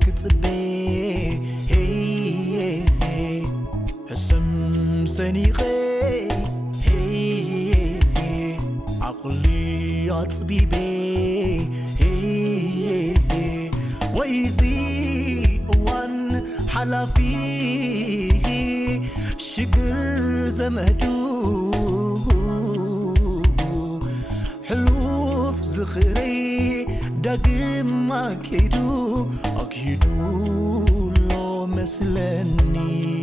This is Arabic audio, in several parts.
كتبي هي حسم سنيقي هي عقلي أطبيبي هي ويزي وان حلافي شقل زمهدو حلوف زخري داقم ما كيدو أكيدو لو مسلني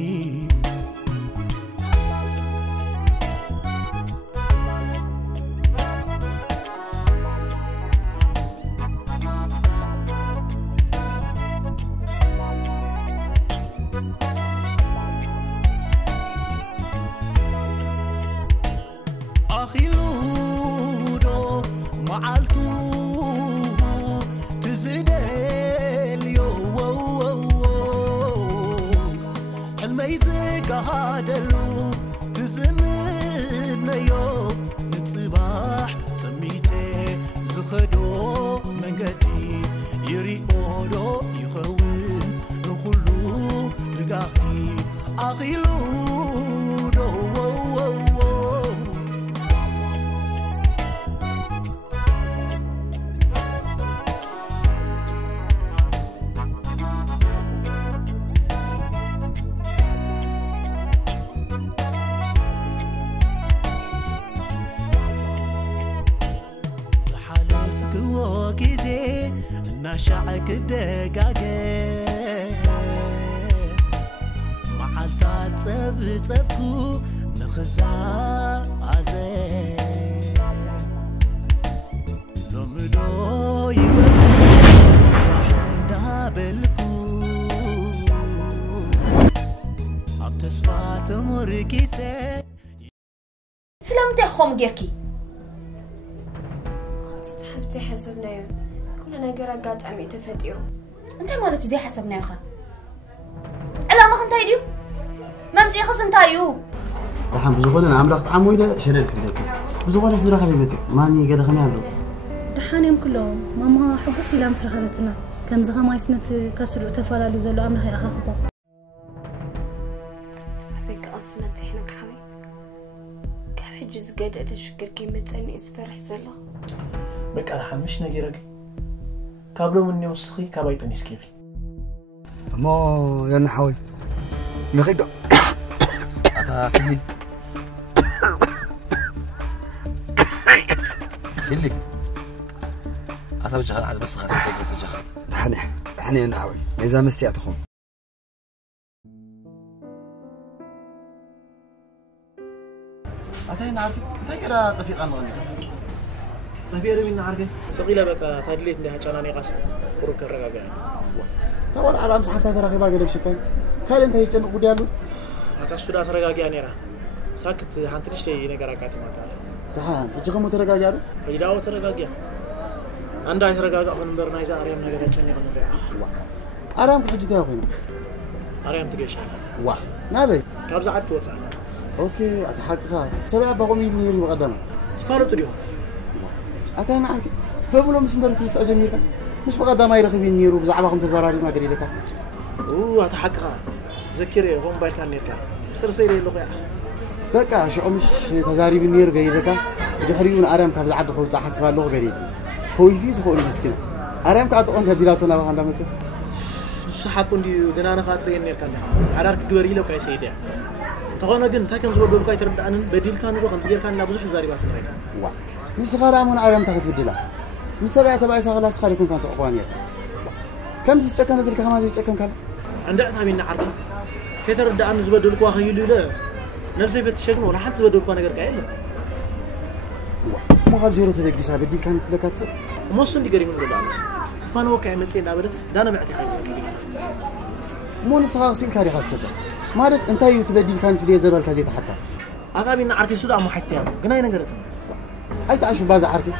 أخيلودو معالتو تزدل يو حلمي زقادلو تزمن يو نتصباح تميتي زخدو منقدي يريقودو يخون نقولو بقاقي أخيلودو نشعك دقاقة معالتات تبكو نخزا عزي لومدو يودي صباح اندابلكو عبتسفات مركيسة سلامتي خوم جيركي استحبتي حسبنا يوم كل نجار قاعد عم يتفتيرو انت مالك زي حسبنا يا خال على ما خنت ايديو ما متي خص انت ايو دحين بزغولنا عمرك طعم ويدا شلل كلك بزغولنا سدرا خليمتي ماني قد خميالو دحين يوم كلهم ماما حبس الى مسرح خلتنا كم زغا ما يسنت كابتلو تفالالو زلو امنا هي اخافبا حبيك اصلا تحنك حبي كحجز قد شكر كلمه اني اسفرح زلو بك انا حمش نجيرك كابلو مني وسخي كابايتني سكيفي اما يا نحوي نغيق اتا فيلي اتا بجهل عز بس خاصه تجري في الجهل دحني يا نحوي اذا مستي اتخون اتا نعرف انت كده طفيق انغني نفير من عارفه سقيله بقى تدليت ده حچاناني قاس قرك الرغاغا تقول على مسحفتها ترغيبا قلب شكل كان انت يجن قدالو اتاسودا ترغاغي انيرا ساكت حنتنش شي ነገር አቃተማታ دحان اجغم ترغاغيارو ይዳው ተረጋጋያ አንዳ ተረጋጋ አሁን በርና ይዛ አሪያም ነገር ያጨኝ ነው ነገር አራም ከጅታ ያቆይና አሪያም ትገሻ ዋ ናበይ ካብዛ አት ወጣ ኦኬ اتحققها سبع بقوم ينيري بقدم تفارطوا اليوم أتانا عارف فبلو مسمار ترسع جميلة مش بقدر ما يرخبين نيرو بزعبهم تزاراري ما قري لك أتحققها ذكري هم بالكان نيركا بصير سيري اللغة بقى شو مش تزاري بالنير قري لك بحريون أرام كابز عبد خوز حسب اللغة قري هو يفيز هو المسكين أرام كات أنها بلاتنا وعندها مثل صحابون دي جنانا خاطرين نيركا عارك قري لك يا سيدي تقولنا جن تاكن زور بلوكاي ترد أن بديل كانوا بخمس غير كان لابوز حزاري باتنا هيك وا مش غرامون عرام تاخذ بدلا مش سبعة تبعي شغلة صخر يكون كانت أقوانية كم تسكن ذلك خمسة تسكن كم عندك ثامين عرض كتر ده أن زبدل كوا خيولي له نفسي في الشغل ولا حد زبدل كوا نقدر كايله ما خاب زيرو تبقى جسا بديل كان لك أكثر ما صندي قريب من الدعم فأنا وقع متسين أبدا ده أنا معتي حاجة مو نسخة غسيل كاري خد سبب ما رد أنت يتبدل كان في ليزر الكازيت حتى هذا بين عرض السوداء محتيان قناي نقدر أي تعيشوا باز عركي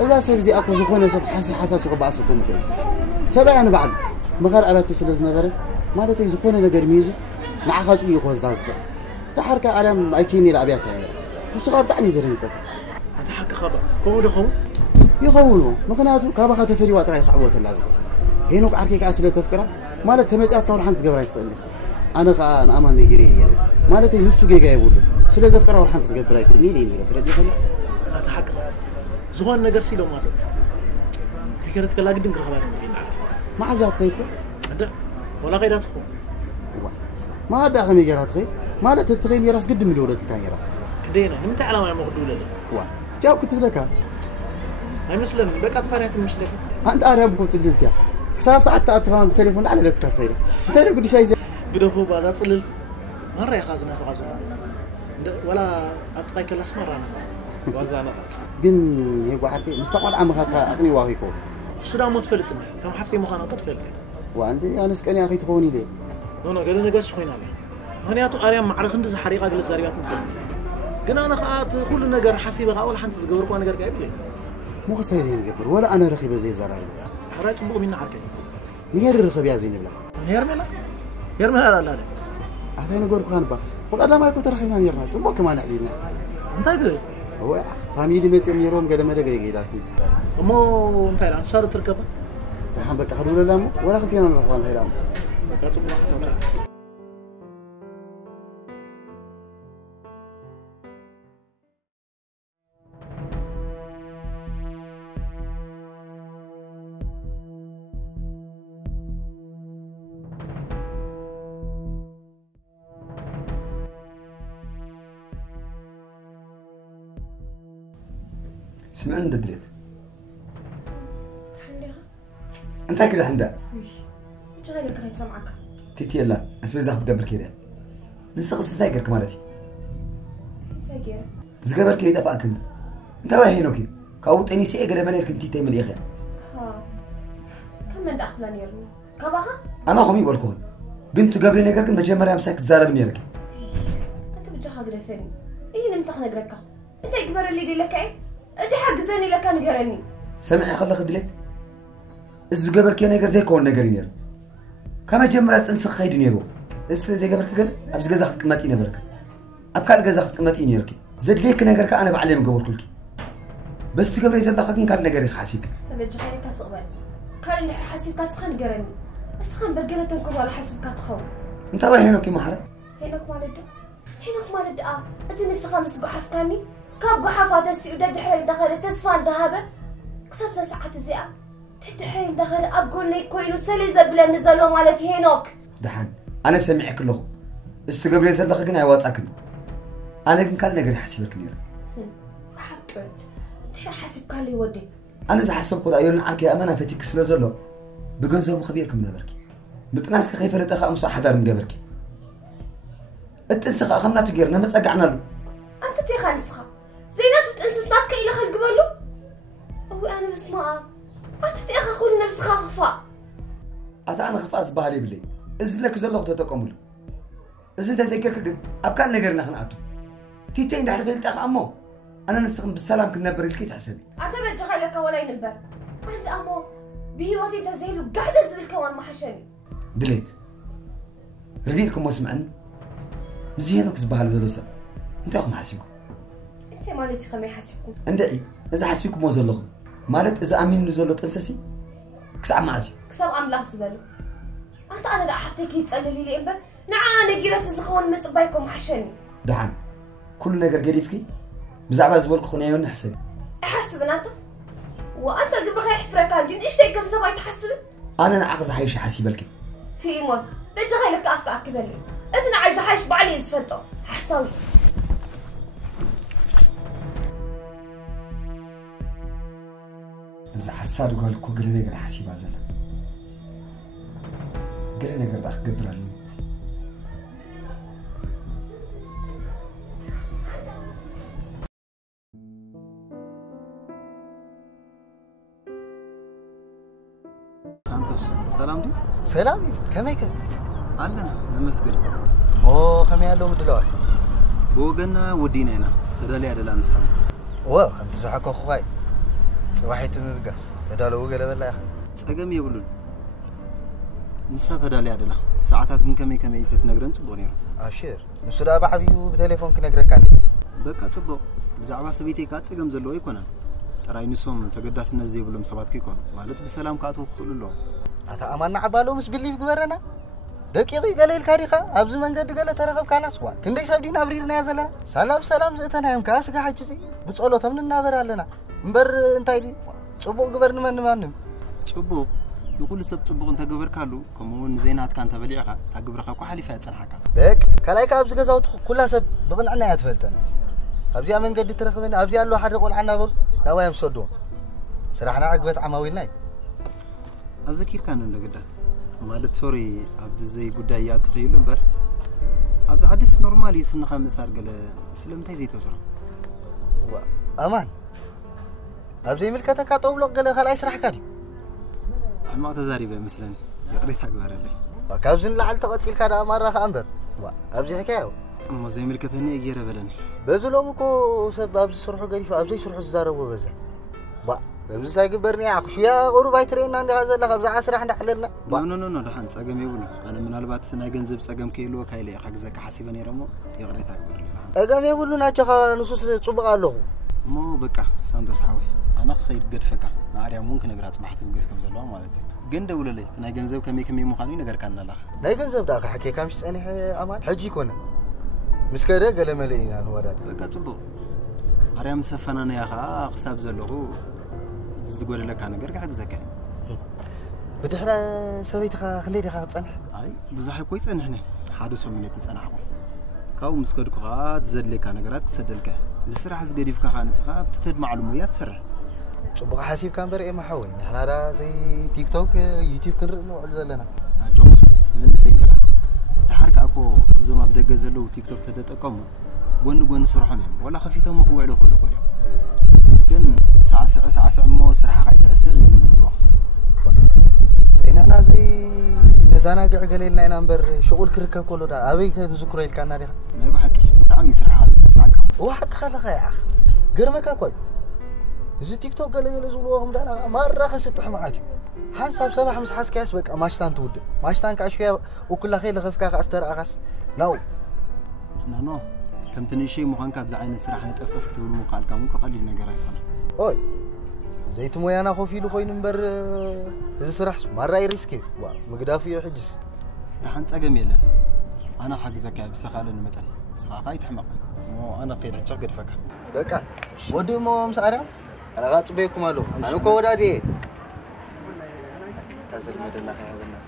إذا سب زي أكو زخونة سب حساس يقبع سكوم كده سبعة أنا بعد مغار أبد تسلز نبرة ما رد زخونة نقدر ميزو نعخذ لي يخوز دازك ده حركة على أكيني لعبياتها بس غاب تعني زرين سك أنت حركة خبر كم ده خو يخونوا مقنعته كابا خاتفري واتراي خعوة اللازم هينوك عركي كاسله تفكره مالت تمصات كون حنت قبراي تقول انا انا امان نيري مالتي نسو جيجا يقول سلا زفكره ولا حنت قبراي تقول لي تردي خلي اتحق زغون ነገር ሲለው ማለት ከከረት ከላ ግድም ከኸባለ ما عزات خيتك عند ولا غيرات خو ما دا خمي جرات خيت مالت تتخين راس قد من دولة الكاميرا كدينا انت علامه ما خدوله وا جاو كنت لك هاي مسلم بقى تفاريات مش لك انت اريا بكوت انت كسافت حتى اتفهم بالتليفون على لتك خير انت لو قد شيء قدفو بعد صللت مره يخازنا فغازنا ولا ابقى كلاس مره وزانا جن هيك عارفي مستقبل عم خاطر اعطني واقيكم السودان ما تفلتني كم حفتي مخانا تفلت وعندي انا سكني اخي تخوني ليه انا قال لي نقص خوينا لي هنياتو اريام معرخ اندز حريقه قال الزاريات مفل كنا انا خاط كل ነገር حسيبه اول حنت زغبركو ነገር قايل لي مو خسايين يقبر ولا انا رخي بزي زراري رايت مو مين عاركه نير رخي يا زين بلا يرملا لا لا هذا نقول كان با وقدام ما يكون رخي ما يرنا تبو كمان علينا انت ايدي هو فاميلي متيم يروم قدام دغ يجيلات مو انت لا صار تركب الحين بقى خلونا لامو ولا خلتينا نروح ولا هيرام بقى تبغى حساب سمعنا دريت حندها انت كده حندا ايش غيرك هاي سمعك تيتي لا اسمي زاخد قبل كده نسقس انت غيرك مالتي انت غير زقبر كده فاكن انت وهينوكي كاوطني سي اجل مالك انت تيمل يا ها كم من دخلني يرمي كباها انا خمي بالكون بنت قبل نجر كن مجمريا مساك زارب نيرك انت بتجا غرفني ايه نمتخ نجرك انت يكبر اللي لك ايه انت حاجزني لك نجرني سمع خلخ دلت الزقبر كي نجر زي كون نجر نير كما جمرا استنسخ خيد نيرو اسل زي قبر كن ابز غزا خدمتي نبرك ابكال غزا خدمتي نيرك زد ليك نجر كانا بعلم قبر كلك بس تقبر يزلخكن كان نجر يحاسيك تبجي خيرك صقبل كان حاسب كاسخن نجرني اسخن برجلتهم كل ولا حاسب كاتخو انت وهينوكي محر هينك مالد انت نسخه مسقو حفكاني كاب قحافة تسي ودد حرين دخل تسفان دهابة كسب ساعات زيا دد حرين دخل أبقولني كوينو سلي زبلا نزلوا مالتي هينوك دحان أنا سامعك له استقبل يسال دخلنا يا واتساكن أنا كان نقدر حسيبك نير حق تحي حسب قال لي ودي أنا إذا حسب قول أيون عنك يا أمانة فتيك سلازلو بجنزو خبيركم نبركي متناسك خايفة لتخا أمسو حدار من قبركي التنسخ أخمنا تجيرنا متسقعنا له أنت تيخا نسخة زينات وتنسسنات كإلا خلق بالو أوي أنا بسمع أنت تيخا خول نفس خفاء أتا أنا خفاء زبالي بلي إذا لك زلو تتقمل إذا أنت ذكرك قد أبكار نقرنا خنعتو تيتين دحر فيلت أخ أمو أنا نستخدم بالسلام كنا نبر الكيت حسبي أنت بتجخي لك ولا ينبر أنا أمو بهيوتي تزيلو قاعدة زبل كوان ما حشاني دليت رديتكم واسمعني مزيانك زبال زلوسا أنت أخو محاسبكم انت مالتي خمي حاسبكم عندي اذا حاسبكم مو زلهم مالت اذا امين نزلو تنسسي كسع معسي كسب املاح زبلو انت انا دا حفتك يتقللي لي امبر نعا نجيرت زخون مصبايكم حشني دحان كل نجر قريفكي بزعبه زبلك خنيا نحسب احسب انت وانت قبل خي حفرك عندي ايش تكم سبا يتحسب انا نعقز حيش حاسبلك في ايمون رجع لك افكار كبلي انت عايزه حاش بعلي زفلتو حصل إذا حساد قال كو قري نجر حاسب عزله قري نجر راح قبر عليه سانتوس سلام دي سلام كم هيك علنا نمسجد مو خمي هلو مدلوي بوغنا ودينا هنا تدالي عدلا نسام واو خمت زحكو خوي صباحيت نرقص تدالو وقل بلا يا اخي صقم يبلون نسا تدالي عدلا ساعات من كمي تتنغرن صبو نيرو ابشر نسو دا بعبيو بتليفون كنغرك عندي بقى صبو بزعبا سبيتي كات صقم زلو يكونال راي نسوم تقداسنا زي بلوم سبات كيكون مالت بسلام كاتو خللو أتا أماننا عبالو مس بليف قبرنا دقيقي قليل كاريخا أبز من قد قلت ترغب كالاس وا كندي سابدين أبريرنا يا زلنا سلام زيتنا يوم كاسك حاجتي بتصلو تمن النابر علينا مبر انتاي دي صبوق قبرنا من صبوق يقول سب صبوق انت قبر كالو كمون زينات كان تبليعها تقبرها كو حليفه يصنحك بك كلايك أبز غزاوت كلها سب بقنعنا يا تفلتنا أبزي من قد ترخبنا أبزي الله حد يقول عنا قول لا وين صدوا سرحنا عقبت عماويلنا أذكر كان لقدا مالت سوري أبزي قدايا تخيلوا بر أبز عدس نورمالي يسون خمس أرجل سلمتي زي تسرع أمان أبزي ملكتك أطول قال خلاص يسرح كاري ما تزاري مثلا يقريت أكبر لي كابزن لعل تقتيل كذا مرة خامبر أبزي حكاية أما زي ملكتني أجير بلني بزلومكو سبب سرحوا قريب أبزي سرحوا الزارو بزه بمز سايقبرني عقش يا غروب بايترين عند غزل لخبز عصر عند حللنا نو دحان صقم يبلو انا منالبات سنا ገንዘብ صقم كيلو كايله خغزك حسيبني رمو يقريت اكبر اقام يبلو ناچا نصوص صبقالو مو بقى ساندوس حاوي انا خيد قدفك ማርያም ممكن نغرات ማህተም ገስከም ዘለው ማለት ግን ደውለለይ ናይ ገንዘብ ከመይ ምዃኑ ነገር ካናላ ናይ ገንዘብ ዳኻ ሓከይ ካምሽ ጸኒሕ አማን ሕጂ ኮነ ምስከደ ገለመለይና ንወዳድ በቃ ጽቡቅ ማርያም ሰፈናና ያኻ حساب ዘለኹ زقول لك أنا قرقع حجزك بدحنا سويتها خليتها تصنح أي بزح كويس أنا هنا حادثوا من يتصنحوا كاو مسكود كغات زد لك أنا قرأت سدلك السرح زقدي في كخانس خاب تتد معلومات سرح شو بقى حاسيب كان برئ ما حول نحن هذا زي تيك توك يوتيوب كنرئ نوع لنا جمع من سينكرا تحرك أكو زما بدك جزلو تيك توك تتقمو قون سرحهم ولا خفيتهم هو على كل قولي كن ساعة مو سرحة قاعد ترسل يجيبوه زين أنا زي نزانا قليلنا أنا نبر شغل كركة كله ده أبي كذكرى الكلام ده ما يبحكي متعامي سرحة هذا الساعة واحد خلها يا أخ قرمك أكوي إذا تيك توك قال لي زولوهم ده أنا مرة خسرت حماعتي حسب سبع خمس حاس كاس بك ماشتان تود ماشتان كاشفيا وكل خير لخف كاخ أستر أغس نو نو كم تنشي مخان كابز عين السرحة نتأفتف تقولوا مقال كم قليل نجاري فانا أوي زيت مويا أنا خوفي له خوي نمبر إذا سرح مرة يريسكي مقدافي يحجز دحين تجميلا أنا حق زكاة بستخال المثل سقاقي تحمق مو أنا قيل هتشقد فكر بكا ودي مو مسعرة أنا غاص بيكم مالو أنا كودادي تازل مدلنا خيا بنا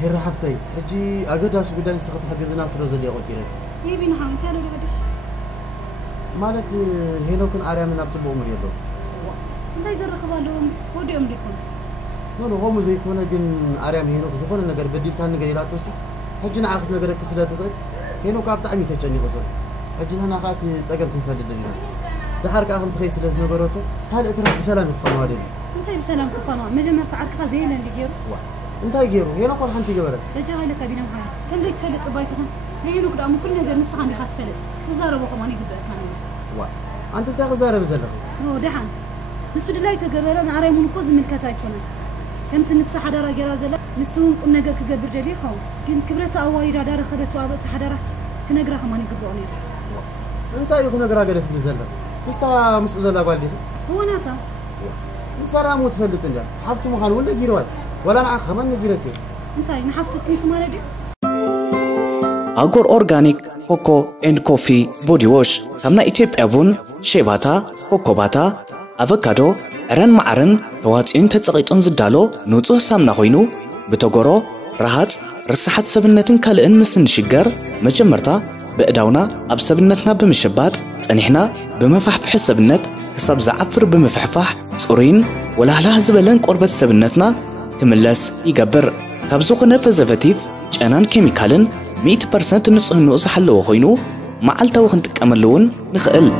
هي رحبتي اجي اقداس قدان سقط حق زنا سلو زلي قوتيرك يبين هاو انت لو غدش مالت هينو كن اريا من ابطبو من يدو انت يزرخبالهم وديهم ديكون نو هم زي كونه جن اريا هينو زكون ነገር بديل كان ነገር يلاتوس حجنا عقد ነገር كسلاتك هينو كاب طعمي تجني قصر اجنا خات صقم كنفددنا دحرك اخم تخيس لز نبرته هل اترا بسلام يخفنوا عليه انت بسلام كفانو مجمرت عقد زين اللي غير انت غيرو هنا قول حنتي جبرت رجع لك بينا محل كم زي تفلت بايتهم هينو قدام كل ነገር نسخ عندي خاتفلت تزاربوا كمان يقدر كان وا انت تغزارب زلخ هو دحان نسو دلاي تغبرنا عريمون كوز ملكتا يكون كم تنس حدارا جرازلا نسون قم ነገር كغبر دلي خو ግን ክብረት አዋሪዳ ዳር خدتو አበስ حداراس كنغرا كمان يقبوني انت يكون نغرا ገለት ብዘለህ ምስታ ምስኡ ዘላ ጓልዲ هو ناتا سلام وتفلت እንዳ حفت مخان ولا جيروي ولا انا خمن نجيرك انت نحفتت ميس مالدي አጎር ኦርጋኒክ ኮኮ ኤንድ ኮፊ ቦዲ ዎሽ ከምና ኢትዮጵያ ቡን ሼባታ ኮኮባታ አቮካዶ ረን ማዕረን ተዋጽኢን ተጸቂጥን ዝዳሎ ንጹህ ሳምና ኮይኑ ብተጎሮ ረሃጽ ርስሓት ሰብነትን ካልእን ምስን ሽገር መጀመርታ በእዳውና ኣብ ሰብነትና በመሸባጥ ጸኒሕና በመፋሕፍሕ ሰብነት حساب زعفر بمفحفح صورين ولا هلا زبلن قربت سبنتنا كملس يقبر كابزوخ نفزفتيف جانان كيميكالن 100% نصح نقص حلو خوينو معلتا وخن تكملون نخقل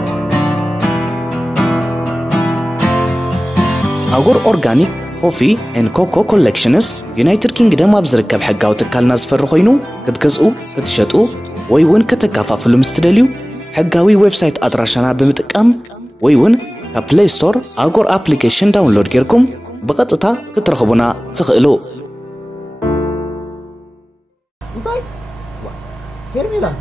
أغور أورغانيك كوفي and cocoa collections United Kingdom أبزركب حقاو تكالنا زفر خوينو كتكزقو كتشتقو ويون كتكافافلو مستدليو حقاوي ويب سايت أدراشانا بمتقام ويون كبلاي ستور أغور أبليكيشن داونلود كيركم بقطتا كترخبونا تخقلو هرميلا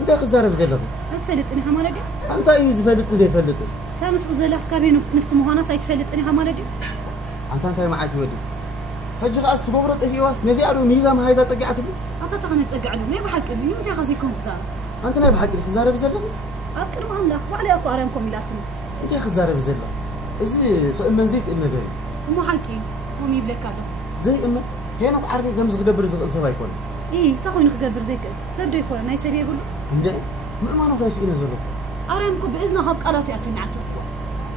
انت خزاره بزلغ تفلتني حمالدي أنت إيه زفلت زي فلت تامس غزل أسكابين وقتنست مهانا سايتفلتني حمالدي أنت معي تودي فجأة خلاص تقبرت في واس نزي على ميزة ما هي ذات سجعت له أنت تغني تسجع له ليه بحق مني متى خزيكم زار أنت نايب حق الخزارة بزلة أبكر ما الله وعلي أكو أرامكم ميلاتنا أنت خزارة بزلة إزاي إما زيك إنه جري وما حكي هم يبلك هذا زي إما هنا بعرفي جمز قدبر زغل سوا يكون إيه تاخذ نخدبر زيك سبده يكون ناي سبيه يقول عنده ما نقاش إنه زلوا أرامكم بإذن هاب قالوا تعسمعته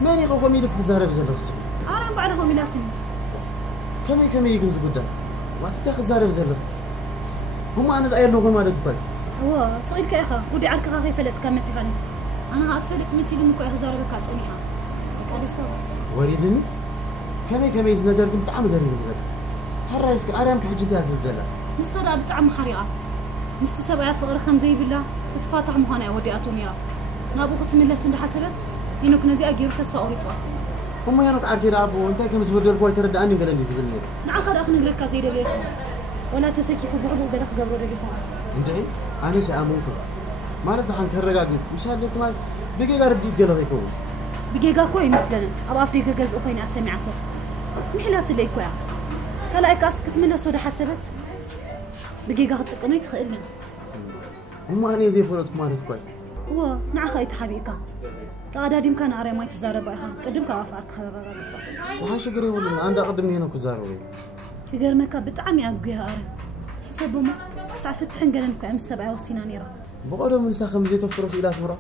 ماني قوم ميلك خزارة بزلة خسي أرام بعرفهم ميلاتنا كم يجوز قدام وتتاخذ زارب زلة هم أنا الأير لغة ما تقبل هو سؤالك يا أخا ودي عرك أخي فلت كمتي غني أنا هاتفلت مسيلي مكو أخي زاربك هاتنيها قال سوا وريدني كم يزنقر كم طعم غريب لك هالرئيس أرامك حجتها بالزلة مصدق بطعم حريقة مستسبع فقر خمزي بالله تتفاتح مهانا ودي أتونيا نابوك تملس عند حسبت هنوك نزي أجيب تسفى أوريتوا هم يانوك عارفين رابو وانت كم زبدر كوي ترد عني قلم يزبلني نعخذ أخنق لك زي دبيكم ولا تسكي في بعض وقلق قبل رجيكم انت ايه أنا سأمونكم ما ندخل كرجاجز مش هاد لك ماس بيجي قرب بيت قلق يكون بيجي كوي مثلاً أبغى أفريقيا جز أخوين أسمعته محلات اللي كوي كلا إكاسك تملى سودا حسبت بيجي قهت قنيت خيلنا هم أنا زي فلوت ما نتكوي هو نعخيت حبيبك تعداديم كان أري ما يتزارب أيها قدم كعفارك خير وهاش قري ولا عند أقدم هنا كزاروي كجرمك بتعمي أبجيها أري حسبهم سعفتحن قلنك عم السبعة والسنانيرة بقولوا من ساخم زيت وفرص إلى فرا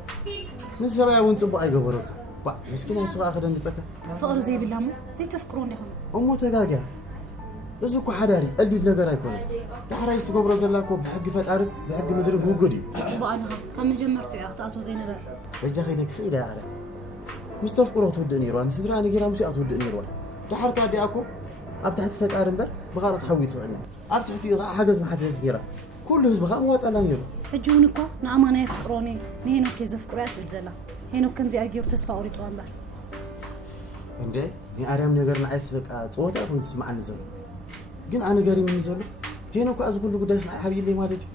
من السبعة وانتم بقى جبروت بقى مسكين هسوا أخذ نتسكى فقر زي بالله مو زي تفكروني هم أمو تجاجا رزقك حداري قلبي نجار يكون لحرايس تجبر زلاكو بحق فات عرب بحق مدرب وجودي تبغى أنا كم جمرت يا أخطأت وزين ذا رجعي لك سيدا على مستفكروا تودني روان سدراني غير مسي تودني روان لحركة دي أكو أبتحت فات عرب بغارة حوي تغنى أبتحت حجز ما حد يثيره كل حزب خام واتسأل نيرو حجونكو نعم أنا يفكروني نهينو كيز فكرات الزلا هينو كم زي أجيب تسفى أوريت وانبر عندي ني أريم نجارنا عايز فك صوت أكون تسمع عن زلو جن أنا جاري من زلو هينو كأز كله قداس حبيبي اللي ما تجي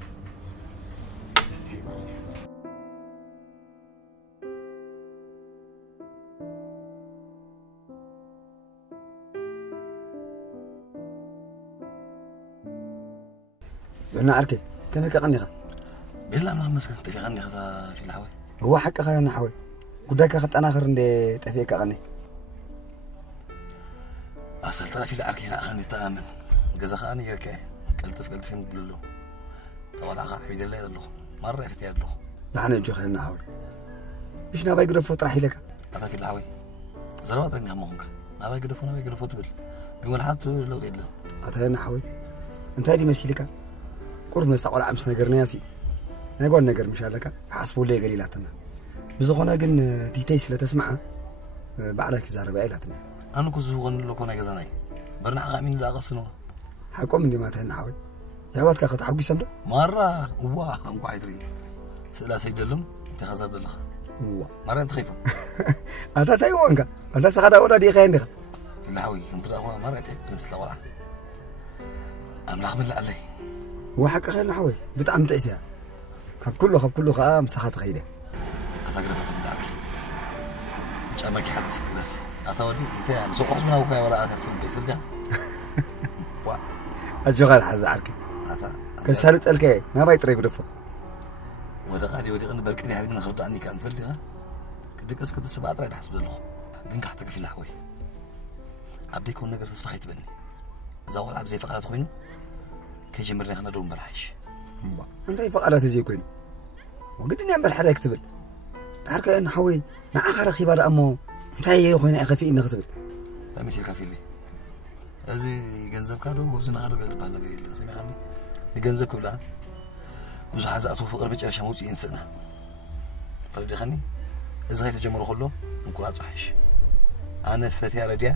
أنا أركي كم هيك غنيها بالله ما مسكت تغني هذا في الحوي هو حق خيرنا حوي قداك أخذت أنا آخر اللي تفيك أغني أصل ترى في الأركي هنا أغني تأمن جزا خاني يركي قلت فين بلو طبعا أخا حبيد الله يدلو مرة اختيار له لحنا يجي خيرنا حوي إيش نبى يقرفوا طرحي لك هذا في الحوي زروات رني همونك نبى يقرفوا تبل يقول حتى لو يدل أتهينا حوي أنت هذي مسيلك قرب نستقبل عمس نجرنا ياسي نقول نجر مش هذاك حسبوا لي قليلاتنا بزخنا جن تيتيس لا تسمعها بعدك زار بعيلاتنا أنا كنت زوجن لكم أجازناي برنا عامين لا غسلوا حكم اللي ما تهنا حوي يا وقت كأخذ حقي سمده مرة واه هم قاعدين سلا سيدلهم تخزر بالله واه مرة أنت خايفة أنت تايوانك أنت سخدا ولا دي خيندك لا حوي كنت رأوا مرة تهت بس لا ولا أم لخم لا عليه هو حق خيرنا حوي بتعم تأتيها خب كله خام سخات خيره أتقرب تبدأك مش أماك حدث خلاف أتودي أنت مسوق واحد من أوكي ولا أتحسب بيت الجا الجغال حز عركي كسرت الكي ما بيطري بدفع وده غادي ودي غن بالكني هل من خرط عني كان فلي ها كدك اسكت السبعة رايد حسب له جنك حتى في الحوي عبدي يكون نقدر تصفح يتبني إذا أول عب زي فقرات خوينه كي جمرني أنا دوم بالحيش أنت فقرات زي كوين وقدني أم بالحدا يكتبل تعرف إن حوي مع آخر خبر أمه متى خوينا أخفي إنه كتبل لا مش الكافي لي أزي جنزب كارو وبزنا عارو قال بحنا قليل سمعني بجنزب كبلا بزح حزة أطوف فقر بيج عشان موت إنسانه طريق خني إذا هي تجمر خلو ممكن أتصحيش أنا فتية رجع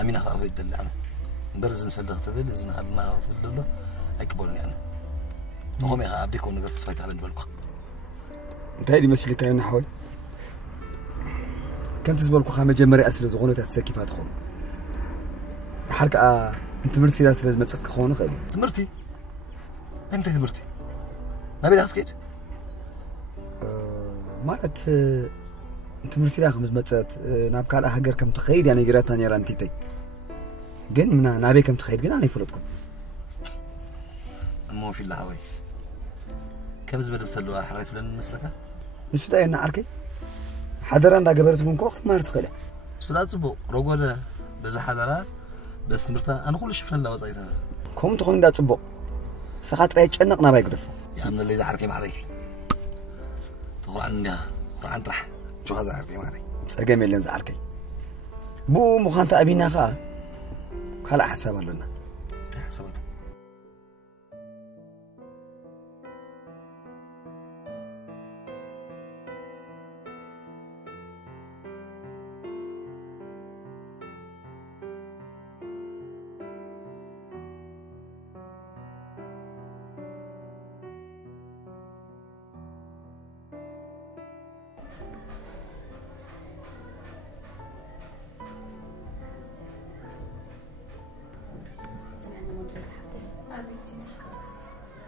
أمين أخاف يدل أنا برز نسل اختبل إذا نقلنا في اللو أكبرني أنا تقوم يا عبدك ونقدر تصفيت عبد بالك أنت هيدي مسلك يا نحوي كم تزبلكوا خامة جمري أسر زغونة تسكيفات خون حركة أنت مرتي أسر لازم تسكت خون خالي تمرتي أنت تمرتي ما بيلاحظ كده مالت تمرتي لها خمس متسات نابك على حجر كم تخيل يعني قرأتها نيران تيتي جن منا نابي كم تخيل جن أنا يفرضكم أما في اللعوي كم زبدة بتلوها حريت لنا مسلكة مش ده أنا عاركي حضرنا دا قبرتكم كوخت ما رتخله سلات زبو رجوله بز حضرة بس مرتا أنا كل شيء فلنا وضعيتها كم تخون دا زبو سخات رأيت أنك نابي قدف يا من اللي زعركي معري تقول عنها راح نطرح شو هذا زعركي معري سأجمع اللي زعركي بو مخانت أبينا خا خلا حساب لنا حسابته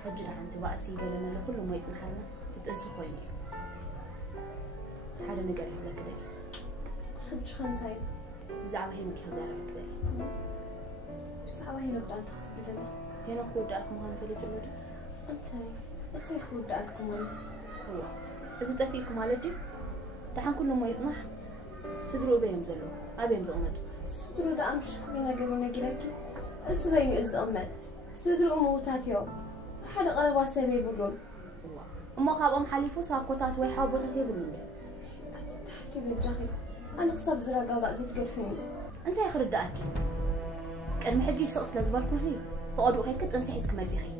حجر عن تبأسي قال أنا كل ما يتنحلنا تتأسوا خويني حاجة نقرأ لك كذا حج خنتاي زعوا هي مكيزارة كذا زعوا هي نقدر تخطب لنا هنا خود أكم هم في الجنود أنت خود أكم ولد هو إذا تفيكم على دي دحين كل ما يصنح صدروا بيهم زلوا أبيهم زأمد صدروا ده أمش كلنا قبلنا جلاكي أسمعين إز أمد صدروا موتات يوم حدا قرب واسمي يقولون أما خاب حليفو ساقطات ويحابوتات يقولون تحتي بالجاهل أنا خصاب زرق قاعد زيت قرفني أنت يا خرد دقالك كان محجي سقس لزبال كله فقدوا خيك تنسحيس كماتيخي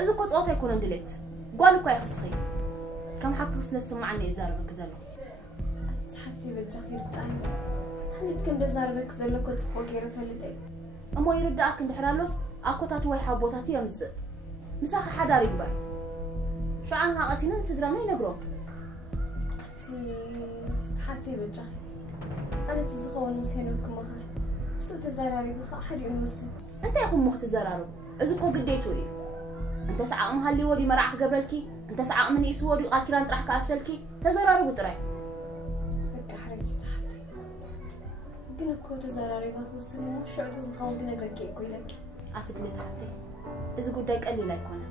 إذا كنت أوتا يكون اندلت قالوا كوي خصخي كم حفت خص لسمع عني إزارة بكزلو تحتي بالجاهل تعال هل تكن بزارة بكزلو كنت بقوكي رفلتي أما يرد أكن دحرالوس أكوتات ويحابوتات يمزق مساخ حدا ريكبر شو عنها قاسينا نسدرنا ينقرون تحتي بالجاهل أنا تزخون مسينوكم مخار سو تزاراري بخا حد يمسي أنت يا أخو مخت زرارو إذا كو قديتو إيه أنت ساعة أمها اللي ودي مرعح قبلكي أنت ساعة أمني يسو ودي قال كيران ترح كأسفلكي تزرارو بطري بك حريتي تحتي قلنا كو تزاراري بخوصنو شو تزخون قلنا قرقي كويلك أتقلي تحتي إذا قدايك قال لي لا يكون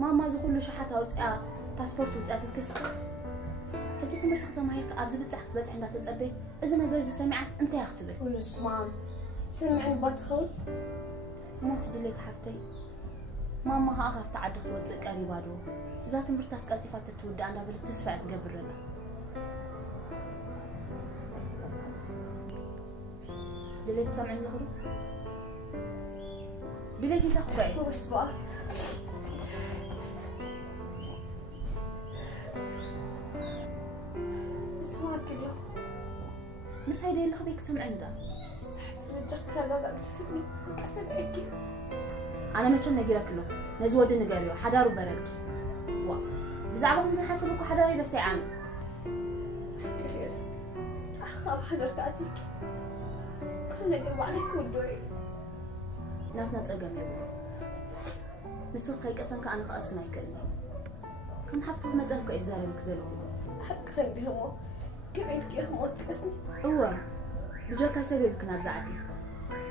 ماما زو كله شحاتها وتسقى باسبورت وتسقى تتكسر حجي تمرت ختم هيك أبزو بتسح عندها تتصبي إذا ما قرز سمعت أنت يا أختبر ولس مام سمعني بطخل ما تدلي تحفتي ماما ها أخاف تعدخ وتسق قريبادو إذا تمرت تسقى تفاتت تودي عندها بالتسفع تقبر لنا دلي تسمعني لهرو دلي تنسى خوكاي بس بقى مس هيدا اللي خبيك سمعني ده استحت رجعك رجاك تفكني أحسب حكي أنا ما كنا نجيرك له نزود النجاريو حدارو برلك وا بزعبهم من حسبك حداري بس يعاني حكي خير أخاف حدرك أتيك كل نجرب عليك ودوي لا تنتقم يا بو مسك خيك أصلا كأنا خاصنا يكلم كم حفتو مدرك إجزاري مكزلو حق خلي همو كبيرك يا همو تكسني هو بجاك سبب كنا زعدي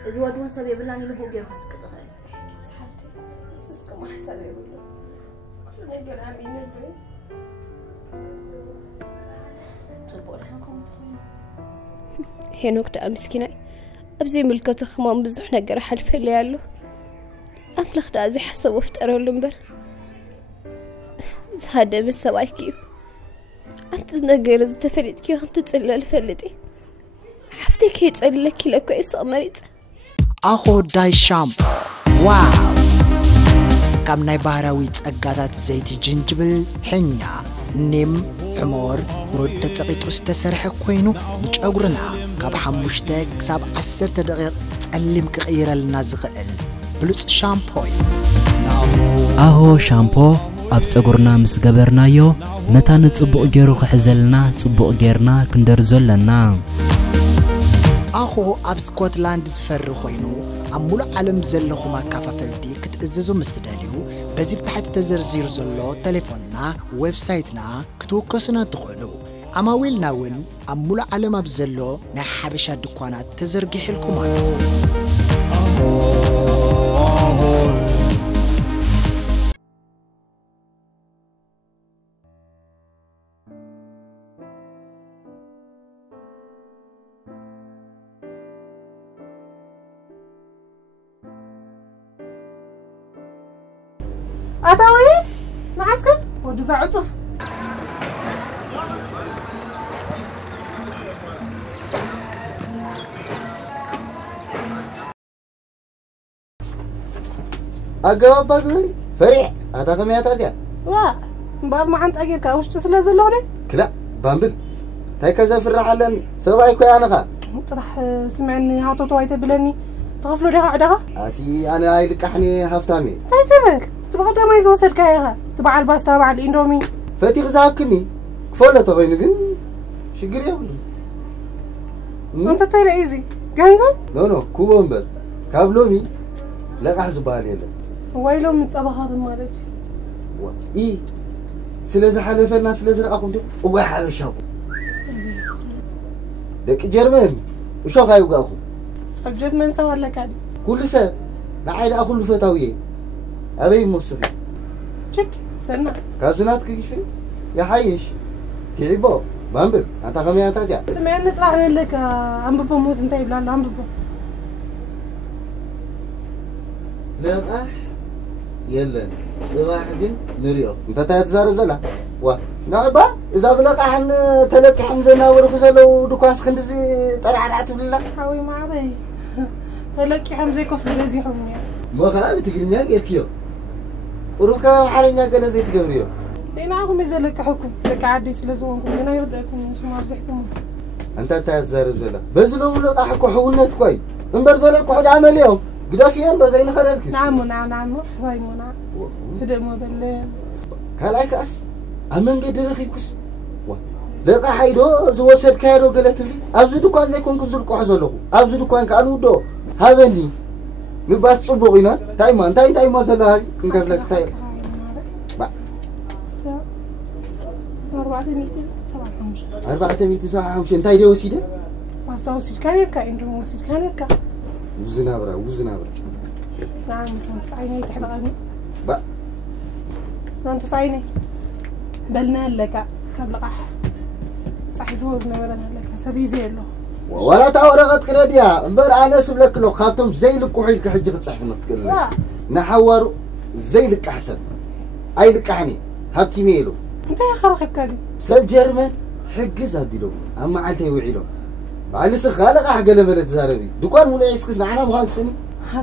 إذا ودون سبب لاني لبو غير خسك تخيل تحفتي سسكم حسابي يقولوا كل نجر عامين البيت تبقوا لحنكم تخيل هي نكتة مسكينة أبزي ملكة خمام بزح نجر حلف اللي يالو أملخ دازي حسب وفتروا لنبر زهادة بالسواي كيف أنت نجر إذا تفلت كيف هم تتسلل فلتي حفتك هي تسلل كيلا كويس أمريت أخو داي شامبو واو كم ناي بهراويت أقادات زيت جنجبل حنيا نم حمور ود تقيت استسرح كوينو مش أقولنا كاب حمشتك ساب 10 دقائق تقلم كغير الناس غقل بلوس شامبوي أهو شامبو أب تصغرنا مس جبرنايو متى نصبق جيرو خحزلنا صبق جيرنا كندرزلنا أخو أب سكوتلاند زفر خوينو أمول علم زلخو ما كاففلتي كتأززو مستداليو بزي بتحت تزرزير زلو تليفوننا ويب سايتنا كتوكسنا تقولوا عماويلنا ون أمول علم أبزلو نحبش الدكانات تزرقح الكمان أتاوي معسكر ودوز عطف أجاوب بقولي فريح هذا كم يا تازيا لا بعد ما عند أجيك وش تسلا زلوني كلا بامبل هاي كذا في الرحلة سواء يكون أنا خا راح سمعني هاتو تويت بلني تغفلوا لها عدها أتي أنا هاي لكحني هفتامي تايتبل تبغى ما يزوسد كايها تبع الباستا تبع الاندومي فتي غزاكني فولا طبعا نقول شقر يا انت تايل ايزي جاهزة؟ نو كوبمبر كابلومي لا أحسب عليه لا ويلو متصبح هذا مالتي إيه سلازة حلفة الناس سلازة أقوم دي وواحد الشاب لك جرمن وشو غايو أخو أبجد من سوى لك هذا كل سنة نعيد أخو الفتاوية أبي موسيقى شت سنة كابزنات كيف يا حيش تعبوا بامبل أنت كم يا تاجا سمعنا طلعنا لك عم بابا موز انتي بلا عم بابا لا يلا صباح جن نريو انت تتزارب لا وا نعبا اذا بلق احن تلك حمزنا ورخزلو دكاس خندزي طرعرعت بالله حاوي ما عبي تلك حمزه كف لزي حميا ما خا بتقلنيا يكيو وركا حالنا كنا زي تقبريو ديناهم يزلك حكم لك عادي سلازونكم انا يردكم سما بزحكم انت تتزارب لا بزلو لق احكو حولنت كوي انبر زلك واحد عمل يوم قدافي أنا زين خلالك نعم فايمو نعم هدأ ما بلين كلاك أس أمن قد رخيبكس لقى حيدو زوسد كايرو قالت لي أبزو دكان زي كون كنزل كحزلو أبزو دكان كانوا دو هذا دي مباس صبغينا تايما زلها كنقبلك تاي با 457 تاي دو سيده واسو سيد كان يكا اندو سيد كان يكا وزنابرا نعم سنت تحت غني با سنت صعيني بلنا لك قبل قح صحيح وزنا بلنا لك سبي زيلو ولا تاورغت كرديا امبر انا سبلك لو خاطم زي لك وحيلك حجك تصحف نتكلم لا نحور زي لك احسن اي لك حني هبتي ميلو انت يا خرخك كادي سب جرمن حجز هبيلو اما عالتي يوعيلو بعد لسه خالق حق لبلد زاربي دكان ولا يسكس معنا بغانك سني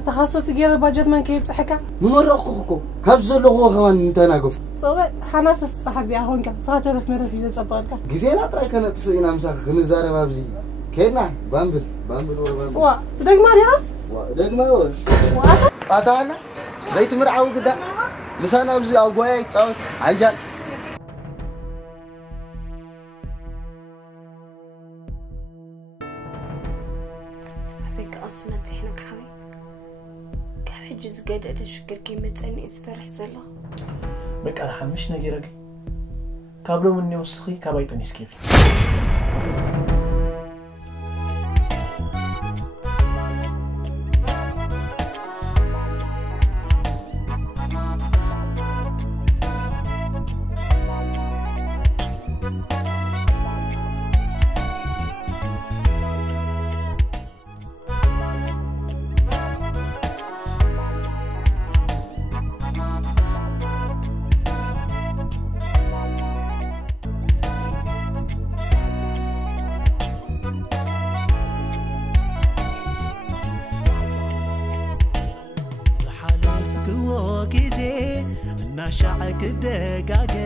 تخصص تجير باجت من كيف تحكى ممرقكو كبزو له خوان تناقف صوت حماس صاحبي هونك صارت في مره في تصبرك غزينا طراي كانت فينا مسخ خنزاره بابزي كينا بامبل ولا بامبل وا دغما ليها دغما وا قاطعنا زيت مرعو كده مسانا بزي اغواي يتصاوت عجل أصلا تحنك حوي كحجز قد أشكر كلمة أني أسفرح زلخ بك أنا حمش نجيرك كابلو مني وسخي كابايتني سكيف نشعك دقاقة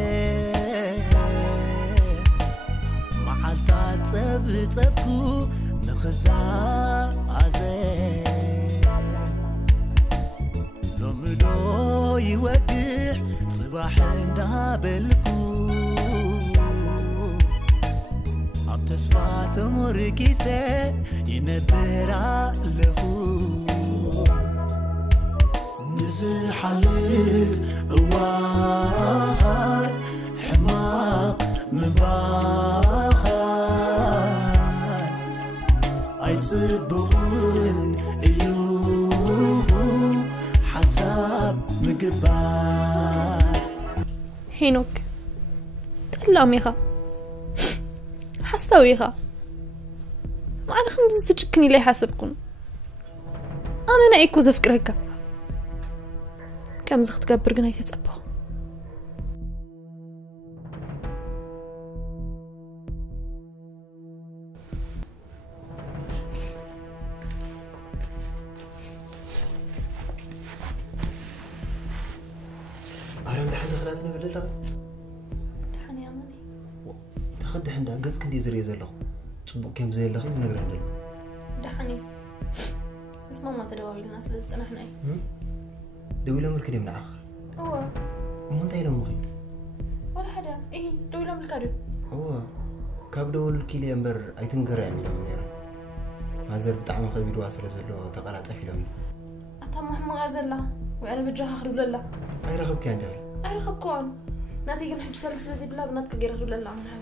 معلقات صبكو نخزا عزي لومدو يودح صباح اندابلكو عم تسفى تمركيسة ينبرا لهو نزل حليف مباهر حماق مباهر أيتصبون أيوه حساب مقبار حينوك تقلهم يخا حستوي يخا معنا خمس تشكني لي حسبكم أنا إيكو زفكرك كم زخت قبر قناي تتصبه أنا من حد خلاتني بالله دحني يا مني تخد حندا قص كندي زري زلخ صبو كم زي لخيز نقرن دحني بس ماما تداوي الناس لازم نحن دوي لهم الكلمة من آخر هو ما أنت يلوم مخي ولا حدا إيه دوي لهم الكادو هو كاب دول الكيلي أمبر أيتنقر يعني لهم نيرا هذا بتعمل خبير واصل زلوا تقلع تفي لهم أتمه ما غازل وأنا بجاه أخرب لله أي رخب كان داري أي رخب كون ناتي نحج سلسلة زي بلا بنات كجير أخرب لله من هاي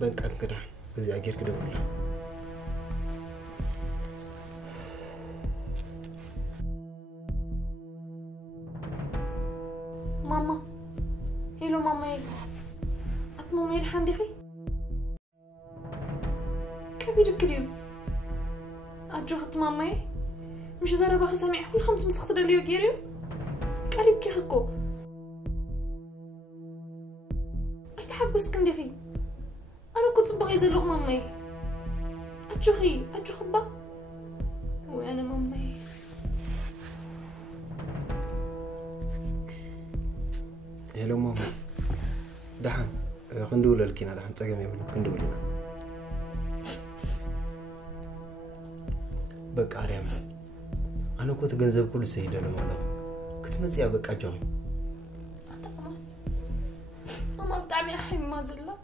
بنك أكده بزي أجير كده ولا ماما هيلو ماما أتمامي الحندخي كبير كريو أجوخت ماما مش زربا خسامع كل خمس مسخت دليو جيريو قريب كيخكو أيتحبس كندخي أنا كنت بغي زلوخ ماما أجوخي أجوخ با وأنا ماما هلو ماما دحن كندول الكينا دحن تسقم يبلو كندولنا بقى عليهم أنا كنت جنزب كل سيدة لما لا كنت مزيا بقى جوي ماما بتعمي أحي ما زلا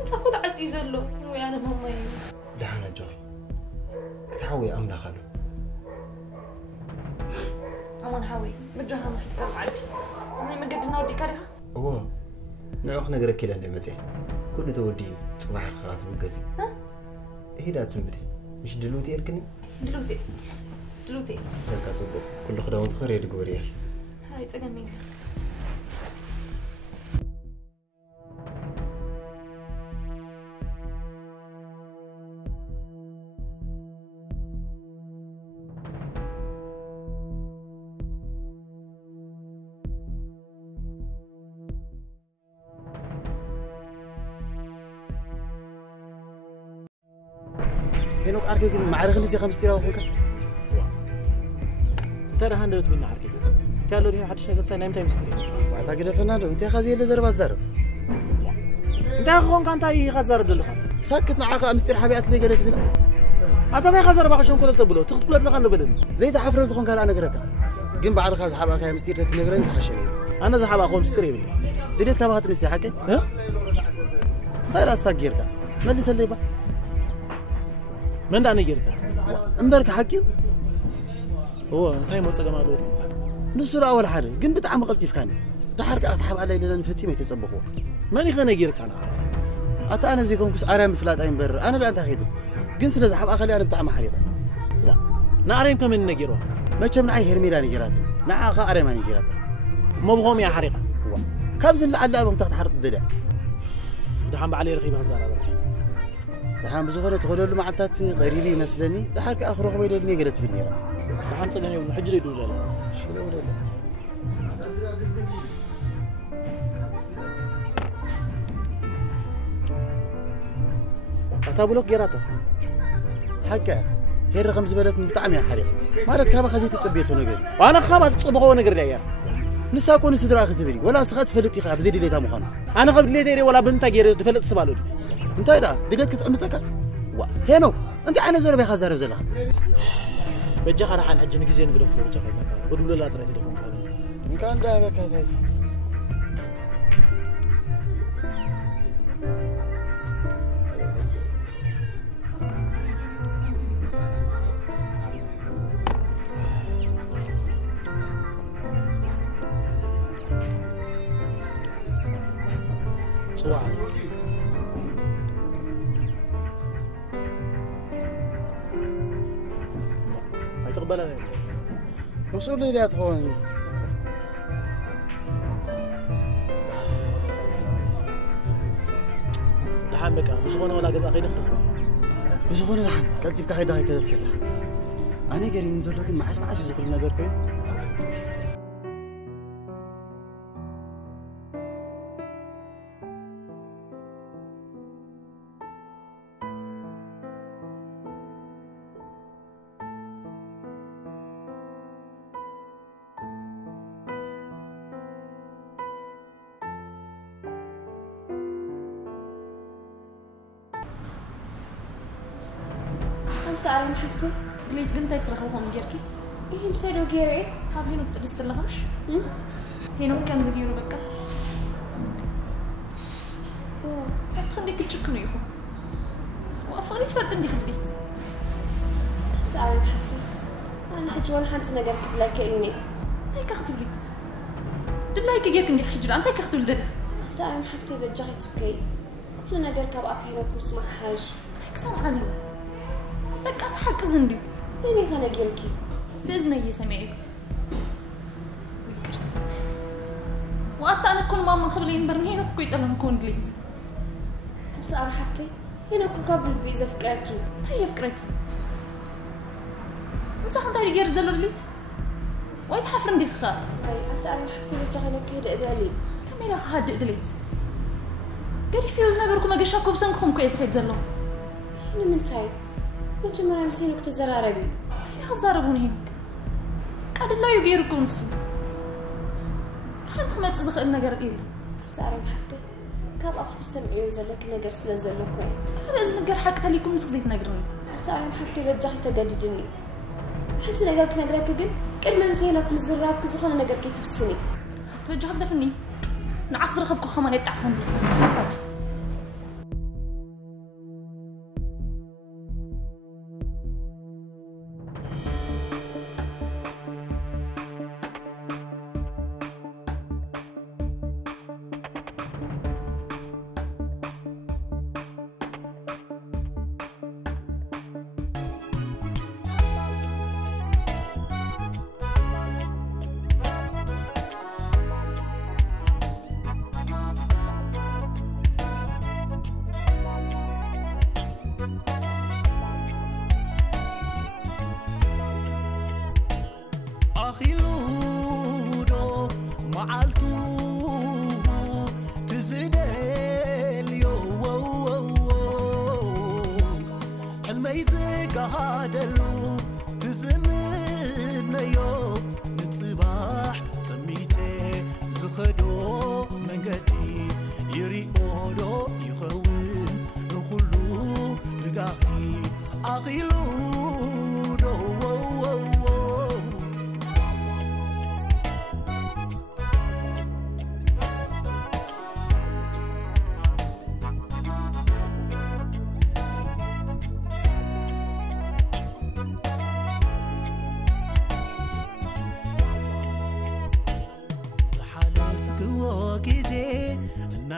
أنت كنت عزيزة له وأنا ماما دحن جوي كنت حاوي أملا خلو أمان حاوي بجاها ما خيت كاس عدي زني ما قدنا ودي كارها هو نعرف نقرأ كلا اللي مزيا كل تودي صباح خاطر وجزي ها إيه لا تسمدي مش دلوتي يركني دلوتي لك أطبق كل خدمات خير يدقوا ريال هاي تجمعين هنوك أركيك معرخ لي زي 5 تيرا وخنك ترى هندوت منا عركي قالوا لي حد شيء قلت انا متى مستري وقتها كده فنادو انت خازي اللي زرب الزرب انت خون كانت اي خزرب دلخ ساكت معاك مستر حبيات اللي قالت بنا انت في خزر باخ شلون كنت تبلو تخط بلا بلا بلن زي تحفر تخون كان انا قرك جن بعد خاز حباك يا مستر تتنغرن صحشني انا زحاب اخو مستري بلي دليت تبعت نستي حكي ها طير استغيرك ملي اللي با من داني جيرك امبرك حكي هو تاي موص جمالو نسر اول حاجه جن بتعم قلتي فكاني دحرك اتحب علي لنا نفتي ما يتصبخوا ماني خنا جيرك انا زيكم كس ارام فلات اين بر انا لا انت خيب جن سلا زحب اخلي انا بتعم حريقه نعريم كم نجيرو ما كم نعي هرميلا نجيراتي نعا خا ارام نجيراتي ما بهم يا حريقه كم زل على ابم تحت حرط الدلع دحام علي رخيب هزار هذا دحام بزغله تخدل معلتات غريبي مسلني دحرك اخر خبيل اللي قلت بالنيره دحام صدقني حجري يدول لا شنو ولا أتابلوك جراته حكا هي الرقم زبالت من بطعم يا حريق مالت كابا خزيت تصبيته نقر وانا خابت تصبغوا نقر ليا نسا كون سدرا اختبري ولا سخات فلتي خاب زيد ليتا مخان انا خبد ليتي ولا بنت غير دفلت سبالو انت دا دقت كتقمتك هينو انت انا زربي خزارب زلا بجا خرا حن حج نغزي نغدف بجا خرا بدول لا ترى تليفون كان كان دا بكاي صواع فيتقبلها وصل لي لا تخوني دحامك بزغونه ولا جزء غير بزغونه لحن قلت في كحيدا هيك كذا أنا قريب من زول لكن ما أسمع يزغل النجار كوين أنت أنا محفتي قلت بنتك ترخوهم جيركي إيه أنت لو جيري طب هنا بتقست لهمش هنا كم زجيرو بكا هتخليك تشكني يخو وأفضل تفضل دي خديت أنت أنا محفتي أنا حجوان حنت نجار كبلا كإني هيك أختب لي دلايك جيرك إني خجل أنت كختب لده أنت أنا محفتي بجهت بكي كل نجار كاب أفهمك مسمع حاج هيك سمع له لك أضحك زندي يعني خنا جيركي بإذن سمعي ويكرت وقت أنا كل ماما خبلين برنينا كويت أنا نكون دليت أنت أرحفتي هنا كل قبل بيزا فكركي هي فكركي بس أخذ داري جير زلو دليت وايد حفرن دي خار أي أنت أرحفتي بجهنا كده إبالي كم إلى خاد دليت قالي في وزنا بركم أجشاكم بسنكم كويس خيت زلو هنا من تاي أنت مرة مسينك تزراربي هزاربون هيك قد لا يغيركم نسو حد خمت زخل نجر إيل تعرف حفتي كاب أفكر سمعي وزلك نجر سلزلو كوي لازم نجر حق خليكم مسخزيت نجرني تعرف حفتي بجهل تجددني حتى نجرك نجرك جن كل ما مسينك مزراك كسخنا نجر كي تبسني توجه دفني نعخذ رخبكم خمانيت أحسن مساج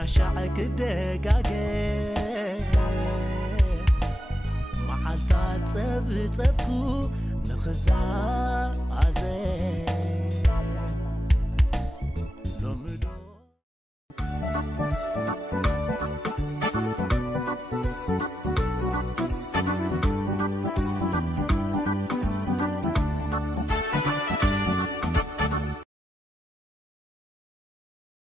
نشعك دقاقة معالطات صبكو نخزا عزي